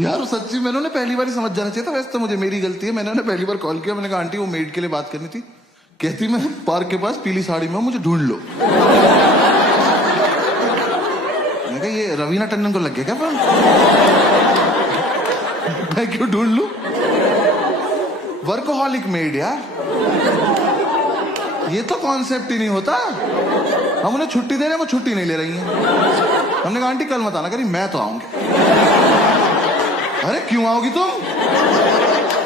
यार वो सच्ची मैंने उन्हें पहली बार ही समझ जाना चाहिए था। वैसे तो मुझे मेरी गलती है, मैंने उन्हें पहली बार कॉल किया, मैंने कहा आंटी वो मेड के लिए बात करनी थी। कहती मैं पार्क के पास पीली साड़ी में हूं, मुझे ढूंढ लो। मैंने कहा ये रवीना टंडन को लग गया क्या फोन? मैं क्यों ढूंढ लूं? वर्कोहॉलिक मेड यार, ये तो कॉन्सेप्ट ही नहीं होता। हम उन्हें छुट्टी दे रहे हैं, वो छुट्टी नहीं ले रही हैं। हमने कहा आंटी कल मत आना, करी मैं तो आऊंगी। अरे क्यों आओगी तुम?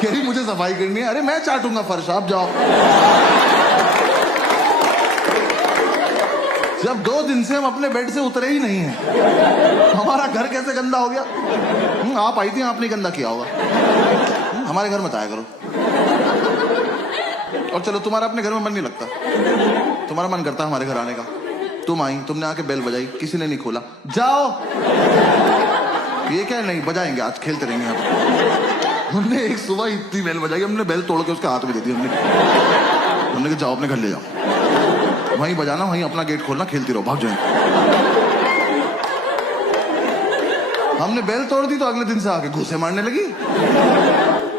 कह रही मुझे सफाई करनी है। अरे मैं चाटूंगा फर्श, आप जाओ। जब 2 दिन से हम अपने बेड से उतरे ही नहीं हैं, हमारा घर कैसे गंदा हो गया? आप आई थी, आपने गंदा किया होगा। हमारे घर मत आया करो। और चलो तुम्हारा अपने घर में मन नहीं लगता, तुम्हारा मन करता है हमारे घर आने का। तुम आई, तुमने आके बेल बजाई, किसी ने नहीं खोला, जाओ। ये क्या नहीं बजाएंगे, आज खेलते रहेंगे यहाँ। हमने एक सुबह इतनी बेल बजाई, हमने बेल तोड़ के उसके हाथ में दे दी। हमने कहा जाओ अपने घर ले जाओ, वहीं बजाना, वहीं अपना गेट खोलना, खेलती रहो, भाग जाए। हमने बेल तोड़ दी तो अगले दिन से आके घूसे मारने लगी।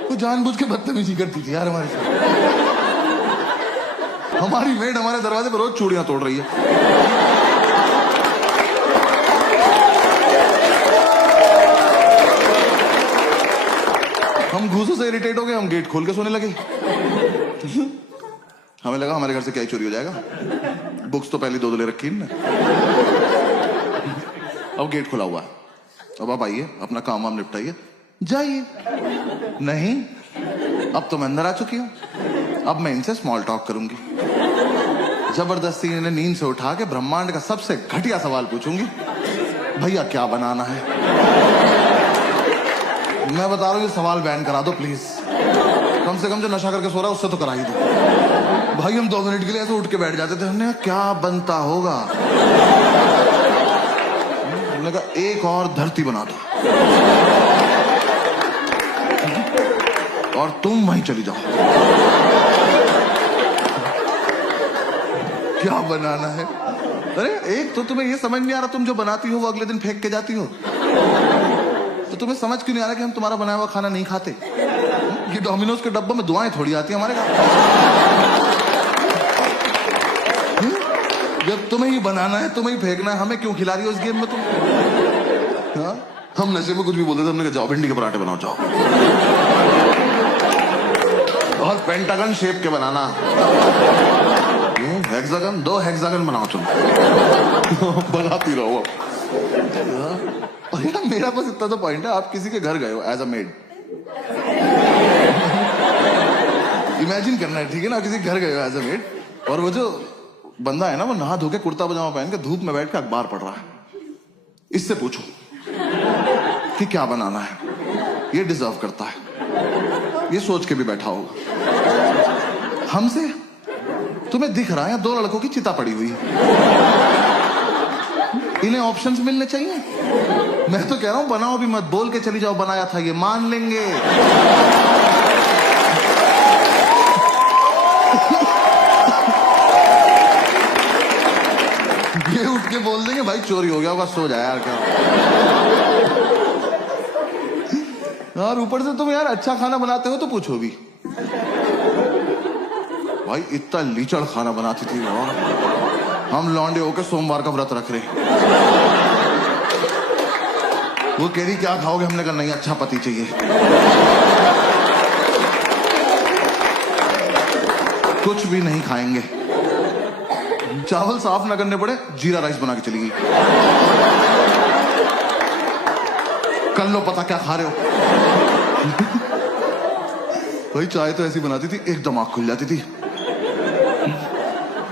वो जानबूझ के बदतमीजी करती थी यार हमारे साथ। हमारी मेड हमारे दरवाजे पर रोज चूड़ियां तोड़ रही है। हम घूसों से इरिटेट हो गए, हम गेट खोल के सोने लगे। हमें लगा हमारे घर से क्या ही चोरी हो जाएगा, बुक्स तो पहले 2 ले रखी ना। अब गेट खुला हुआ है, अब आप आइए, अपना काम वाम निपटाइए, जाइए। नहीं, अब तो मैं अंदर आ चुकी हूँ, अब मैं इनसे स्मॉल टॉक करूंगी। जबरदस्ती इन्हें नींद से उठा के ब्रह्मांड का सबसे घटिया सवाल पूछूंगी, भैया क्या बनाना है? मैं बता रहा हूँ ये सवाल बैन करा दो प्लीज। कम से कम जो नशा करके सो रहा है उससे तो करा ही दो। भाई हम 2 मिनट के लिए ऐसे उठ के बैठ जाते थे, हमने क्या बनता होगा? हमने कहा एक और धरती बना दो और तुम वहीं चली जाओ। क्या बनाना है? अरे एक तो तुम्हें ये समझ नहीं आ रहा, तुम जो बनाती हो वो अगले दिन फेंक के जाती हो, तो तुम्हें समझ क्यों नहीं आ रहा कि हम तुम्हारा बनाया हुआ खाना नहीं खाते? ये डोमिनोज के डब्बों में दुआएं थोड़ी आती है हमारे घर। जब तुम्हें ही बनाना है, तुम्हें ही फेंकना है, हमें क्यों खिला रही हो इस गेम में तुम? हाँ? हम नशे में कुछ भी बोलते थे, हमने कहा जाओ भिंडी के पराठे बनाओ जाओ, और पेंटागन शेप के बनाना, हेक्सागन, 2 हेक्सागन बनाओ तुम। बनाती रहो। और यार मेरा बस इतना तो पॉइंट है, आप किसी के घर गए हो एज अ मेड, इमेजिन करना है, ठीक है ना? किसी घर गए हो एज अ मेड, और वो जो बंदा है ना, वो नहा धो के कुर्ता पजामा पहन के धूप में बैठ के अखबार पढ़ रहा है। इससे पूछो कि क्या बनाना है, ये डिजर्व करता है, ये सोच के भी बैठा होगा। हमसे तुम्हें दिख रहा है 2 लड़कों की चिता पड़ी हुई है, इन्हें ऑप्शंस मिलने चाहिए। मैं तो कह रहा हूं बनाओ भी मत, बोल के चली जाओ बनाया था, ये मान लेंगे। ये उठ के बोल देंगे भाई चोरी हो गया होगा, सो जाए यार। क्या यार ऊपर से तुम यार अच्छा खाना बनाते हो तो पूछो भी। भाई इतना लीचड़ खाना बनाती थी वो, हम लौंडे होकर सोमवार का व्रत रख रहे। वो कह रही क्या खाओगे, हमने कहा नहीं अच्छा पति चाहिए। कुछ भी नहीं खाएंगे, चावल साफ ना करने पड़े जीरा राइस बना के चली गई। कर लो पता क्या खा रहे हो। भाई चाय तो ऐसी बनाती थी एकदम आंख खुल जाती थी,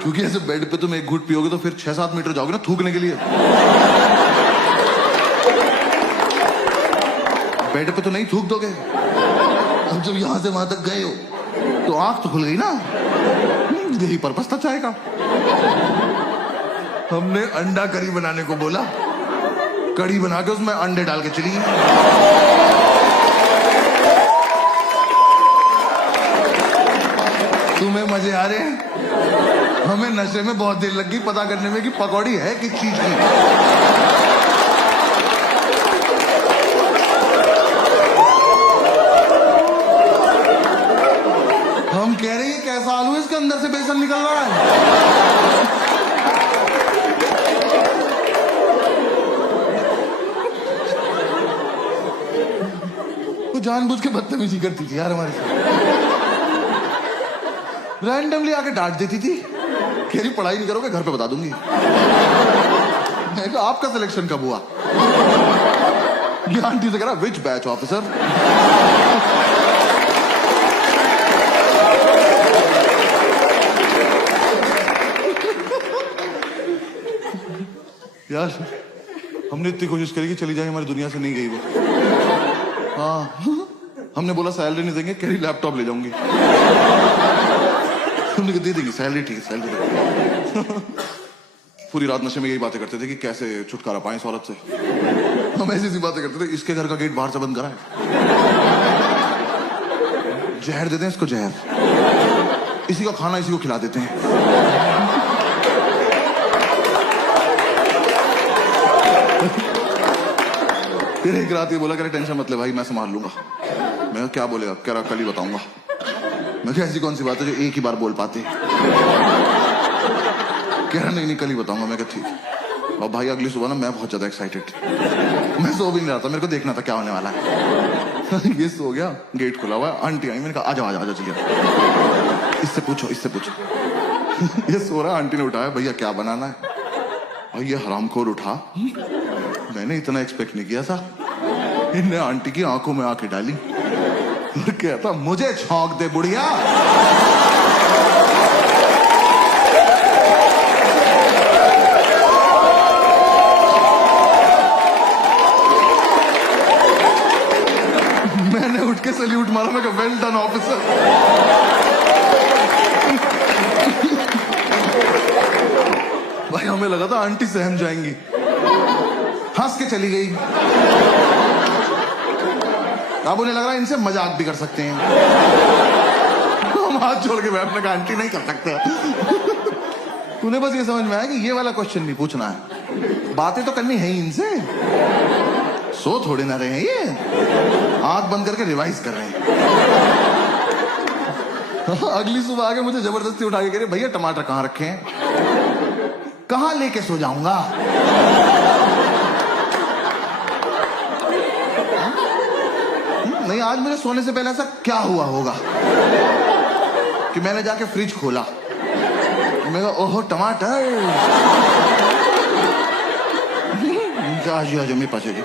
क्योंकि ऐसे बेड पे तुम एक घूंट पियोगे तो फिर 6-7 मीटर जाओगे ना थूकने के लिए। बेड पे तो नहीं थूक दोगे। अब जब यहां से वहां तक गए हो तो आंख तो खुल गई ना, यही पर्पस था चाय का। हमने अंडा करी बनाने को बोला, कड़ी बना के उसमें अंडे डाल के चली गई। तुम्हें मजे आ रहे हैं, हमें नशे में बहुत देर लग गई पता करने में कि पकौड़ी है किस चीज की। वो जानबूझ के बदतमीजी करती थी यार हमारे साथ, रैंडमली आके डांट देती थी, कह रही पढ़ाई नहीं करोगे घर पे बता दूंगी। मैं कहा आपका सिलेक्शन कब हुआ? ये आंटी से कह रहा विच बैच ऑफिसर? यार हमने इतनी कोशिश करी कि चली जाए, हमारी दुनिया से नहीं गई वो। हाँ, हमने बोला सैलरी नहीं देंगे, कह रही लैपटॉप ले जाऊंगी। हमने कहा दे देंगे सैलरी, ठीक है सैलरी। पूरी रात नशे में यही बातें करते थे कि कैसे छुटकारा पाएं इस औरत से। हम ऐसी ऐसी बातें करते थे, इसके घर का गेट बाहर से बंद करा है, जहर देते हैं इसको, जहर, इसी का खाना इसी को खिला देते हैं। फिर एक रात ये बोला, कह रहे टेंशन मत ले भाई मैं संभाल लूंगा। मैं क्या बोलेगा? कह रहा कल ही बताऊंगा। मैं क्या ऐसी कौन सी बात है जो एक ही बार बोल पाते? कह रहा नहीं कल ही बताऊंगा। मैं क्या ठीक। और भाई अगली सुबह ना मैं बहुत ज्यादा एक्साइटेड, मैं सो भी नहीं रहा था, मेरे को देखना था क्या होने वाला है। ये सो गया, गेट खुला हुआ, आंटी आई, मैंने कहा आजा आजा आजा चलिए, इससे पूछो इससे पूछो। ये सो रहा, आंटी ने उठाया, भैया क्या बनाना है? और ये हरामखोर उठा, मैंने इतना एक्सपेक्ट नहीं किया था। इनने आंटी की आंखों में आंखें डाली और कहता मुझे छौंक दे बुढ़िया। मैंने उठ के सैल्यूट मारा, मैं कहा वेल डन ऑफिसर। भाई हमें लगा था आंटी सहम जाएंगी, हंस के चली गई। अब उन्हें लग रहा है इनसे मजाक भी कर सकते हैं। हम हाथ जोड़ के बैठने का आंटी नहीं कर सकते। उन्हें बस ये समझ में आया कि ये वाला क्वेश्चन नहीं पूछना है, बातें तो करनी है ही इनसे। सो थोड़े ना रहे हैं ये, आंख बंद करके रिवाइज कर रहे हैं। अगली सुबह आके मुझे जबरदस्ती उठा के कह रहे भैया टमाटर कहाँ रखे हैं? कहाँ लेके सो जाऊंगा? नहीं आज मेरे सोने से पहले ऐसा क्या हुआ होगा कि मैंने जाके फ्रिज खोला, मैं कहा ओहो टमाटर, आज मेरे पास जी,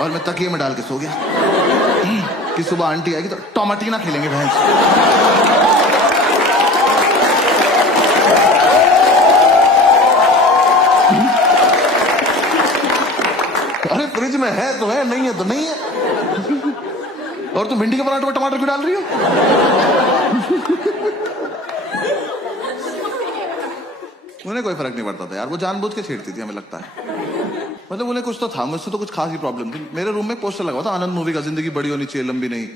और मैं तकिए में डाल के सो गया कि सुबह आंटी आएगी तो टमाटीना खेलेंगे बहन। अरे फ्रिज में है तो है, नहीं है तो नहीं है। और तुम भिंडी के पराठे में टमाटर क्यों डाल रही हो? उन्हें कोई फर्क नहीं पड़ता था यार, वो जानबूझ के छेड़ती थी हमें लगता है। मतलब उन्हें कुछ तो था, मुझसे तो कुछ खास ही प्रॉब्लम थी। मेरे रूम में पोस्टर लगा था आनंद मूवी का, जिंदगी बड़ी होनी चाहिए लंबी नहीं।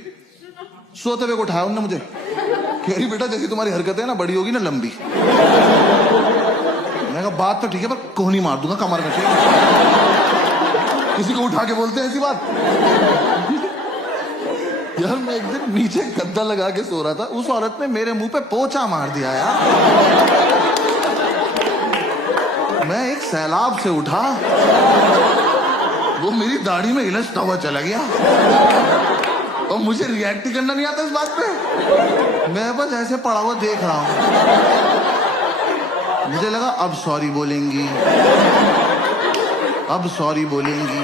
सोते हुए को उठाया उन्होंने मुझे, कह रही बेटा जैसी तुम्हारी हरकतें है ना, बड़ी होगी ना लंबी। मैंने कहा बात तो ठीक है पर कोहनी मार दूंगा कमर में से। किसी को उठा के बोलते हैं ऐसी बात? यार मैं एक दिन नीचे गद्दा लगा के सो रहा था, उस औरत ने मेरे मुंह पे पोंछा मार दिया यार। मैं एक सैलाब से उठा, वो मेरी दाढ़ी में इलझता हुआ चला गया और मुझे रिएक्ट ही करना नहीं आता इस बात पे। मैं बस ऐसे पड़ा हुआ देख रहा हूं। मुझे लगा अब सॉरी बोलेंगी, अब सॉरी बोलेंगी।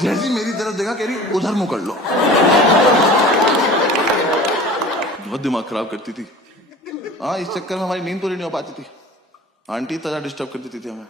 जैसी मेरी तरफ देखा कह रही उधर मुंह कर लो। बहुत दिमाग खराब करती थी। हाँ इस चक्कर में हमारी नींद पूरी नहीं हो पाती थी। आंटी तरह डिस्टर्ब कर देती थी हमें।